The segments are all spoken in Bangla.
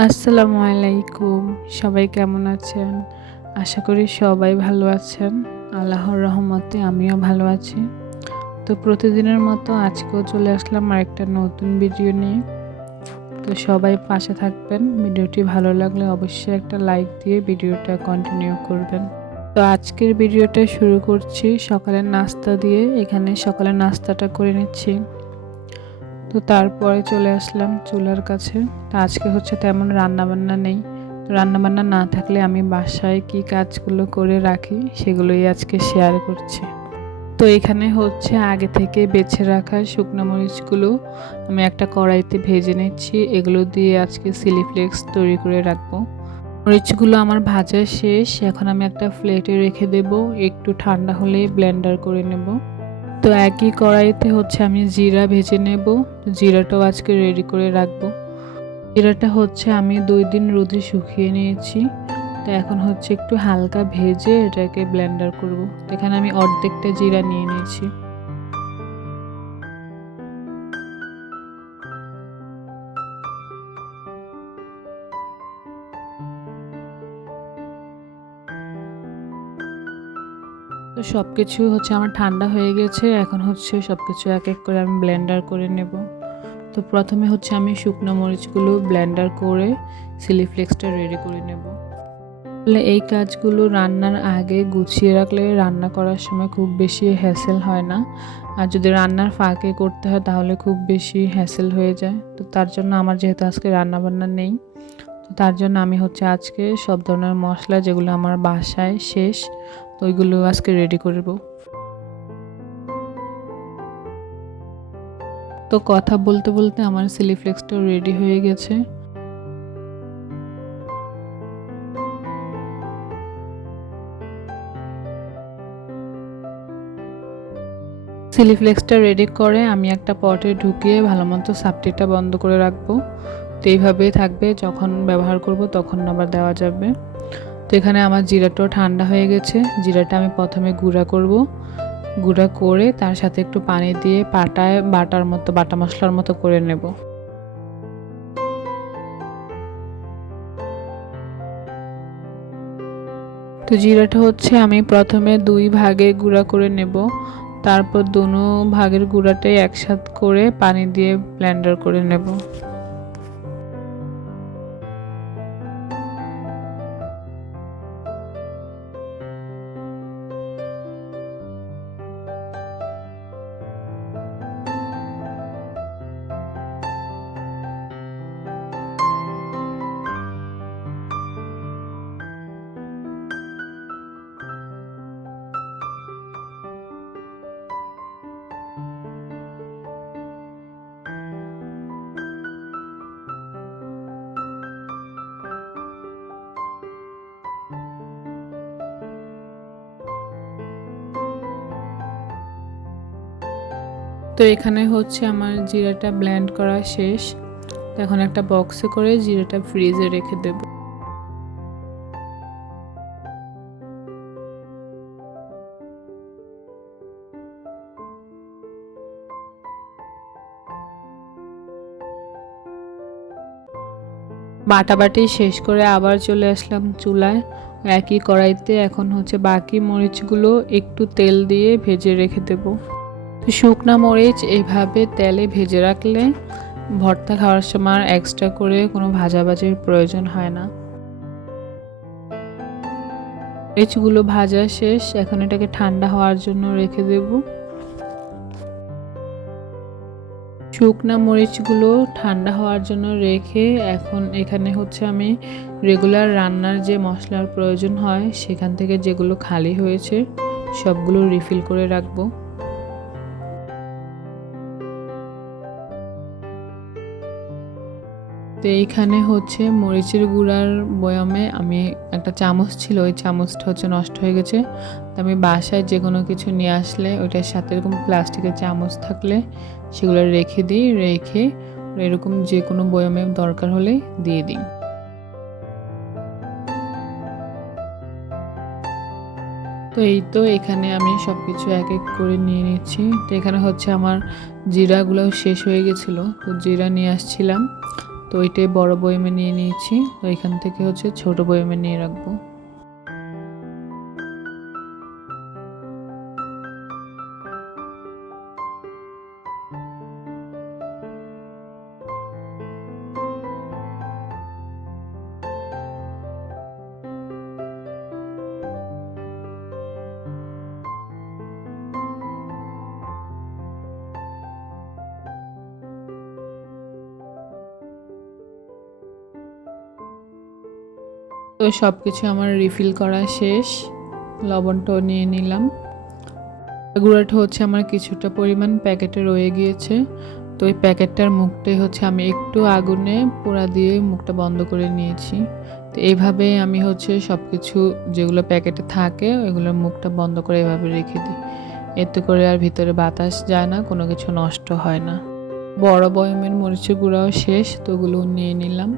আসসালামু আলাইকুম। সবাই কেমন আছেন? আশা করি সবাই ভালো আছেন। আল্লাহর রহমতে আমিও ভালো আছি। তো প্রতিদিনের মতো আজকেও চলে আসলাম আরেকটা নতুন ভিডিও নিয়ে। তো সবাই পাশে থাকবেন। ভিডিওটি ভালো লাগলে অবশ্যই একটা লাইক দিয়ে ভিডিওটা কন্টিনিউ করবেন। তো আজকের ভিডিওটা শুরু করছি সকালের নাস্তা দিয়ে। এখানে সকালের নাস্তাটা করে নিচ্ছি। তো তারপরে চলে আসলাম চুলার কাছে। তো আজকে হচ্ছে তেমন রান্নাবান্না নেই। তো রান্নাবান্না না থাকলে আমি বাসায় কি কাজগুলো করে রাখি সেগুলোই আজকে শেয়ার করছি। তো এখানে হচ্ছে আগে থেকে বেছে রাখা শুকনো মরিচগুলো আমি একটা কড়াইতে ভেজে নিচ্ছি। এগুলো দিয়ে আজকে চিলি ফ্লেক্স তৈরি করে রাখবো। মরিচগুলো আমার ভাজা শেষ। এখন আমি একটা প্লেটে রেখে দেব। একটু ঠান্ডা হলে ব্লেন্ডার করে নেব। তো একই কড়াইতে হচ্ছে আমি জিরা ভেজে নেব। জিরাটাও আজকে রেডি করে রাখবো। জিরাটা হচ্ছে আমি 2 দিন রোদে শুকিয়ে নিয়েছি। তো এখন হচ্ছে একটু হালকা ভেজে এটাকে ব্লেন্ডার করব। তো এখানে আমি অর্ধেকটা জিরা নিয়ে নিয়েছি। তো সবকিছু হচ্ছে আমার ঠান্ডা হয়ে গেছে। এখন হচ্ছে সবকিছু এক এক করে আমি ব্লেন্ডার করে নেব। তো প্রথমে হচ্ছে আমি শুকনো মরিচগুলো ব্লেন্ডার করে চিলি ফ্লেক্সটা রেডি করে নেব। আসলে এই কাজগুলো রান্নার আগে গুছিয়ে রাখলে রান্না করার সময় খুব বেশি হ্যাসেল হয় না। আর যদি রান্নার ফাঁকে করতে হয় তাহলে খুব বেশি হ্যাসেল হয়ে যায়। তো তার জন্য আমার যেহেতু আজকে রান্নাবান্না নেই, তো তার জন্য আমি হচ্ছে আজকে সব ধরনের মশলা যেগুলো আমার বাসায় শেষ, তো ওইগুলো আজকে রেডি করব। তো কথা বলতে বলতে আমার চিলি ফ্লেক্সটাও রেডি হয়ে গেছে। চিলি ফ্লেক্সটা রেডি করে আমি একটা পটে ঢুকিয়ে ভালো মতো সাপটিটা বন্ধ করে রাখবো। তো এইভাবেই থাকবে, যখন ব্যবহার করব তখন আবার দেওয়া যাবে। তো এখানে আমার জিরাটাও ঠান্ডা হয়ে গেছে। জিরাটা আমি প্রথমে গুঁড়া করব। গুঁড়া করে তার সাথে একটু পানি দিয়ে পাটায় বাটার মতো বাটা মশলার মতো করে নেব। তো জিরাটা হচ্ছে আমি প্রথমে 2 ভাগে গুঁড়া করে নেব। তারপর দোনো ভাগের গুঁড়াটাই একসাথ করে পানি দিয়ে ব্লেন্ডার করে নেব। তো এখানে হচ্ছে আমার জিরাটা ব্লেন্ড করা শেষ। তো এখন একটা বক্সে করে জিরাটা ফ্রিজে রেখে দেব। বাটাবাটি শেষ করে আবার চলে আসলাম চুলায়। একই কড়াইতে এখন হচ্ছে বাকি মরিচগুলো একটু তেল দিয়ে ভেজে রেখে দেব। তো শুকনা মরিচ এইভাবে তেলে ভেজে রাখলে ভর্তা খাওয়ার সময় আর এক্সট্রা করে কোনো ভাজাভাজির প্রয়োজন হয় না। মরিচগুলো ভাজা শেষ। এখন এটাকে ঠান্ডা হওয়ার জন্য রেখে দেব। শুকনা মরিচগুলো ঠান্ডা হওয়ার জন্য রেখে এখন এখানে হচ্ছে আমি রেগুলার রান্নার যে মশলার প্রয়োজন হয় সেখান থেকে যেগুলো খালি হয়েছে সবগুলো রিফিল করে রাখবো। তো এইখানে হচ্ছে মরিচের গুঁড়ার বয়ামে আমি একটা চামচ ছিল, ওই চামচটা হচ্ছে নষ্ট হয়ে গেছে। তো আমি বাসায় যে কোনো কিছু নিয়ে আসলে ওইটার সাথে এরকম প্লাস্টিকের চামচ থাকলে সেগুলো রেখে দিই, রেখে এরকম যে কোনো বয়ামে দরকার হলে দিয়ে দিই। তো এই তো এখানে আমি সব কিছু এক এক করে নিয়ে নিচ্ছি। তো এখানে হচ্ছে আমার জিরাগুলো শেষ হয়ে গেছিলো, তো জিরা নিয়ে আসছিলাম। তো তো ওইটাই বড় বয়মে নিয়ে নিয়েছি। তো এখান থেকে হচ্ছে ছোট বয়মে নিয়ে রাখবো। তো সব কিছু আমার রিফিল করা শেষ, লবণটাও নিয়ে নিলাম। গুঁড়াটা হচ্ছে আমার কিছুটা পরিমাণ প্যাকেটে রয়ে গিয়েছে। তো ওই প্যাকেটটার মুখটাই হচ্ছে আমি একটু আগুনে পোড়া দিয়ে মুখটা বন্ধ করে নিয়েছি। তো এইভাবে আমি হচ্ছে সব কিছু যেগুলো প্যাকেটে থাকে ওইগুলোর মুখটা বন্ধ করে এভাবে রেখে দিই। এতে করে আর ভিতরে বাতাস যায় না, কোনো কিছু নষ্ট হয় না। বড় বয়মের মরিচের গুঁড়াও শেষ, তো ওগুলো নিয়ে নিলাম।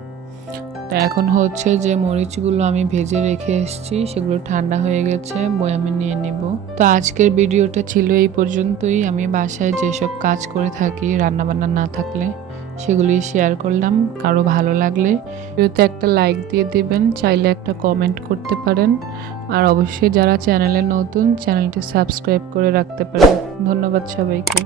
তো এখন হচ্ছে যে মরিচগুলো আমি ভেজে রেখে এসেছি সেগুলো ঠান্ডা হয়ে গেছে, বয়ামে নিয়ে নেব। তো আজকের ভিডিওটা ছিল এই পর্যন্তই। আমি বাসায় যেসব কাজ করে থাকি রান্নাবান্না না থাকলে সেগুলি শেয়ার করলাম। কারো ভালো লাগলে ভিডিওতে একটা লাইক দিয়ে দেবেন, চাইলে একটা কমেন্ট করতে পারেন। আর অবশ্যই যারা চ্যানেলে নতুন, চ্যানেলটি সাবস্ক্রাইব করে রাখতে পারেন। ধন্যবাদ সবাইকে।